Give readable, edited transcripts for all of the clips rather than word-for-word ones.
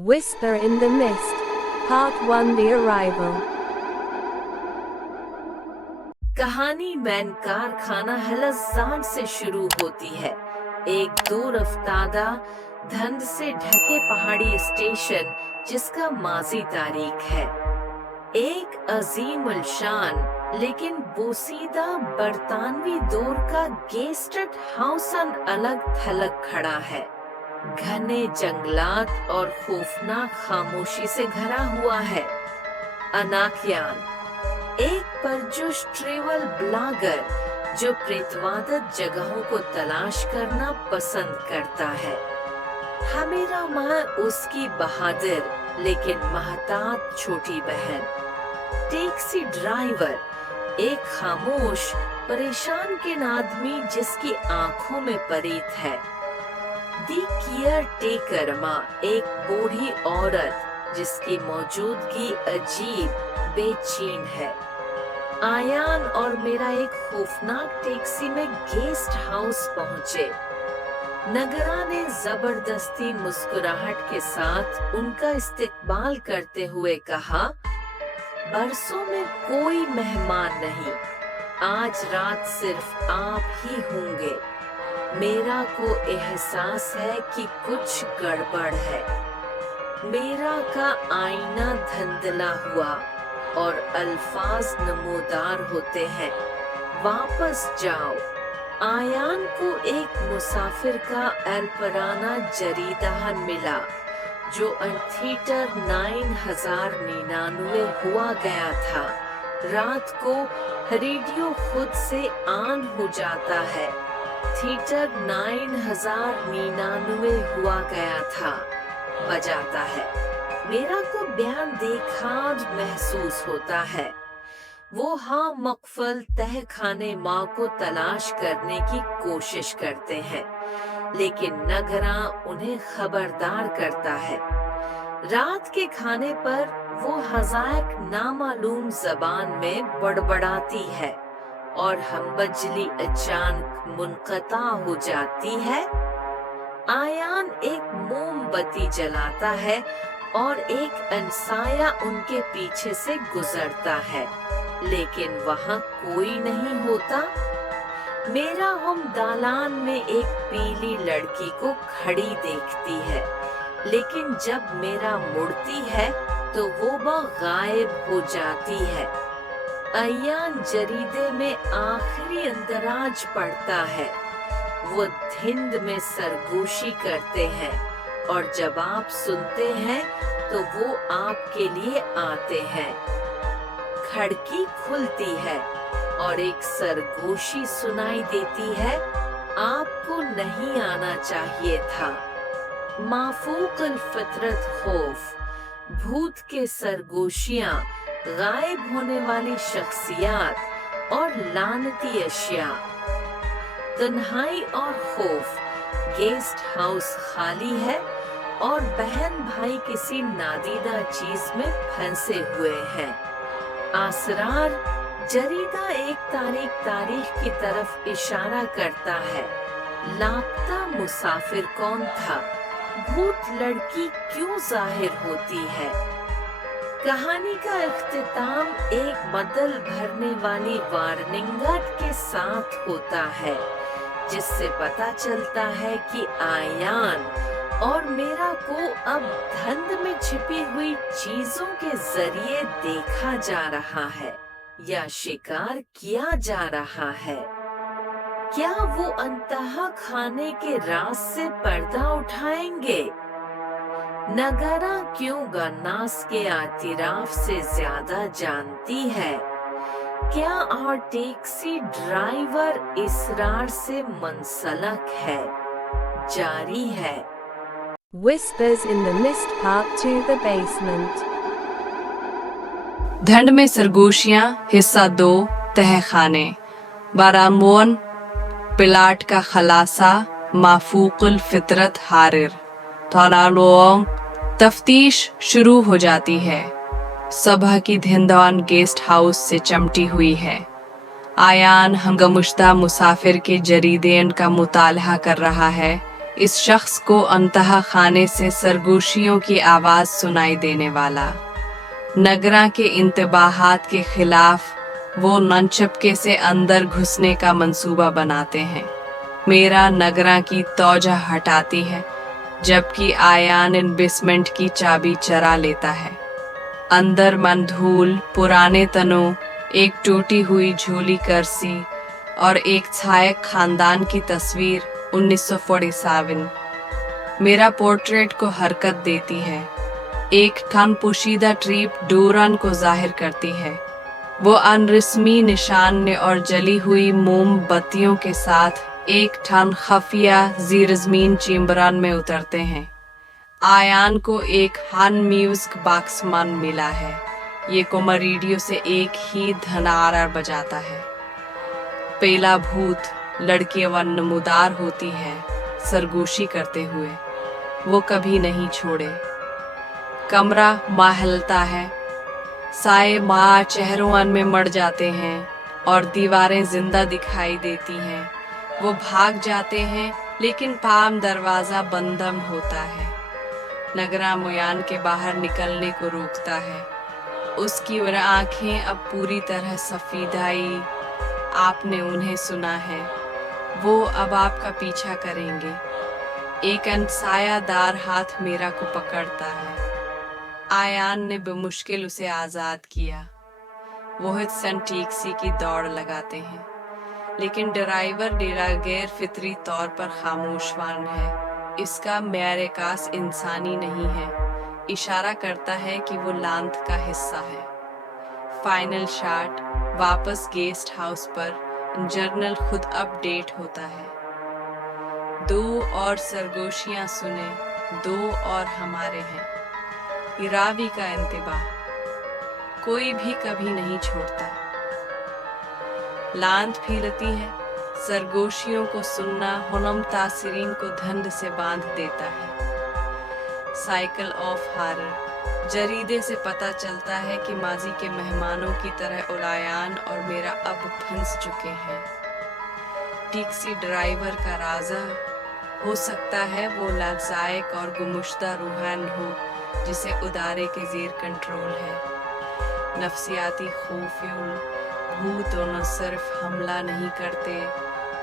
Whisper in the Mist, Part 1 The Arrival. कहानी man कारखाना हलज़ान से शुरू होती है। एक दूर अफ्तादा धुंध से ढके पहाड़ी स्टेशन जिसका माजी तारीख है। एक अजीम उलशान लेकिन बोसीदा बरतानवी दौर का गेस्टेड हाउस अलग थलग खड़ा है। घने जंगलात और खौफनाक खामोशी से भरा हुआ है। अनाकयान, एक परजोश ट्रेवल ब्लॉगर जो प्रेतवादत जगहों को तलाश करना पसंद करता है। हमीरा माँ उसकी बहादुर लेकिन महतात छोटी बहन। टैक्सी ड्राइवर, एक खामोश परेशान किन आदमी जिसकी आंखों में परीत है। दी केयर टेकर माँ, एक बूढ़ी औरत जिसकी मौजूदगी अजीब बेचैन है। आयान और मेरा एक खौफनाक टैक्सी में गेस्ट हाउस पहुंचे। नगरा ने जबरदस्ती मुस्कुराहट के साथ उनका इस्तकबाल करते हुए कहा, बरसों में कोई मेहमान नहीं, आज रात सिर्फ आप ही होंगे। मेरा को एहसास है कि कुछ गड़बड़ है। मेरा का आईना धुंधला हुआ और अल्फाज नमूदार होते हैं, वापस जाओ। आयान को एक मुसाफिर का अल्पराना जरीदा मिला जो थिएटर 9099 हुआ गया था। रात को रेडियो खुद से ऑन हो जाता है। थिएटर 9099 हुआ गया था बजाता है। मेरा को बयान देखा महसूस होता है। वो हाँ मकफल तह खाने माँ को तलाश करने की कोशिश करते हैं, लेकिन नगरा उन्हें खबरदार करता है। रात के खाने पर वो हज़ायक नामालूम जबान में बड़बड़ाती है और हम बजली अचानक मुनक़ता हो जाती है। आयान एक मोमबत्ती जलाता है और एक अनसाया उनके पीछे से गुजरता है, लेकिन वहाँ कोई नहीं होता। मेरा हम दालान में एक पीली लड़की को खड़ी देखती है, लेकिन जब मेरा मुड़ती है तो वो गायब हो जाती है। अयान जरीदे में आखिरी अंदराज पड़ता है। वो धिंद में सरगोशी करते हैं और जब आप सुनते हैं तो वो आपके लिए आते हैं। खिड़की खुलती है और एक सरगोशी सुनाई देती है, आपको नहीं आना चाहिए था। माफूकल फितरत खौफ, भूत के सरगोशियां, गायब होने वाली शख्सियात और लानती अशिया। तन्हाई और खौफ, गेस्ट हाउस खाली है और बहन भाई किसी नादीदा चीज में फंसे हुए हैं। आसरार, जरीदा एक तारीख की तरफ इशारा करता है। लापता मुसाफिर कौन था? भूत लड़की क्यों जाहिर होती है? कहानी का इख्तिताम एक बदल भरने वाली वार्निंग के साथ होता है, जिससे पता चलता है कि आयान और मेरा को अब धुंध में छिपी हुई चीजों के जरिए देखा जा रहा है या शिकार किया जा रहा है। क्या वो अंतहा खाने के राज से पर्दा उठाएंगे? नगरा क्यों गन्नास के आतिराफ से ज्यादा जानती है? क्या और टैक्सी ड्राइवर इसरार से मुंसलक है? जारी है। Whispers in the Mist Part 2 The Basement. धुंध में सरगोशियां हिस्सा 2 तहखाने। बारामोन पिलाट का खलासा माफूकुल फितरत हारिर। थानालोंग तफ्तीश शुरू हो जाती है। सुबह की धिंदान गेस्ट हाउस से चमटी हुई है। आयान हंगमुश्ता मुसाफिर के जरीदेन का मुतालहा कर रहा है। इस शख्स को अंतहा खाने से सरगोशियों की आवाज सुनाई देने वाला। नगरा के इंतबाहात के खिलाफ वो ननचपके से अंदर घुसने का मंसूबा बनाते हैं। मेरा नगरा की तौजा हटाती है, जबकि आयान इन बेसमेंट की चाबी चरा लेता है। अंदर मंधूल पुराने तनों, एक टूटी हुई झोली करसी और एक छायक खानदान की तस्वीर 1947 मेरा पोर्ट्रेट को हरकत देती है। एक ठन पोशीदा ट्रीप डोरन को जाहिर करती है। वो अनरस्मी निशान और जली हुई मोमबत्तियों के साथ एक ठन खफिया जीरजमीन चेम्बरान में उतरते हैं। आयान को एक हान म्यूजिक बॉक्समैन मिला है। ये कोमर रेडियो से एक ही धनार बजाता है। पेला भूत लड़की व नमूदार होती है सरगोशी करते हुए, वो कभी नहीं छोड़े। कमरा महलता है, साए माँ चेहरों में मर जाते हैं और दीवारें जिंदा दिखाई देती हैं। वो भाग जाते हैं, लेकिन पाम दरवाजा बंदम होता है। नगरा मुयान के बाहर निकलने को रोकता है। उसकी आंखें अब पूरी तरह सफेदाई। आपने उन्हें सुना है, वो अब आपका पीछा करेंगे। एक अनसायादार हाथ मेरा को पकड़ता है। आयान ने बेमुश्किल उसे आजाद किया। वोहित संटीक सी की दौड़ लगाते हैं, लेकिन ड्राइवर डेरा गैर फितरी तौर पर खामोशवान है। इसका मैरेकास इंसानी नहीं है। इशारा करता है कि वो लांत का हिस्सा है। फाइनल शॉट वापस गेस्ट हाउस पर जर्नल खुद अपडेट होता है। 2 और सरगोशियां सुने, 2 और हमारे हैं। इरावी का इंतबाह कोई भी कभी नहीं छोड़ता। लांत फीलती है। सरगोशियों को सुनना हुनम तासरीन को धंध से बांध देता है। साइकिल ऑफ हारर जरीदे से पता चलता है कि माजी के मेहमानों की तरह उलायान और मेरा अब फंस चुके हैं। टैक्सी ड्राइवर का राजा हो सकता है वो लग्जायक और गुमुश्ता रूहान हो, जिसे उदारे के जेर कंट्रोल है। नफ्सियाती खूफियुल भूत न सिर्फ हमला नहीं करते,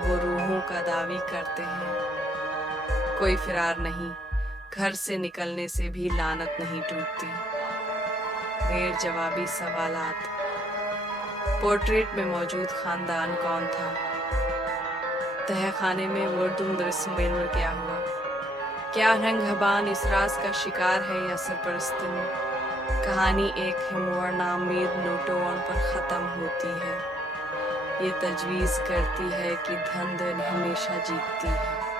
वो रूहों का दावी करते हैं। कोई फिरार नहीं, घर से निकलने से भी लानत नहीं टूटती। गैर जवाबी सवालात। पोर्ट्रेट में मौजूद खानदान कौन था? तहखाने में वर्दुम दरस्मेल में क्या हुआ? क्या रंगहबान इस राज का शिकार है या सरपरस्तिन? कहानी एक हिमवर नामीद नोटों पर ख़त्म होती है। ये तजवीज़ करती है कि धंधन हमेशा जीतती है।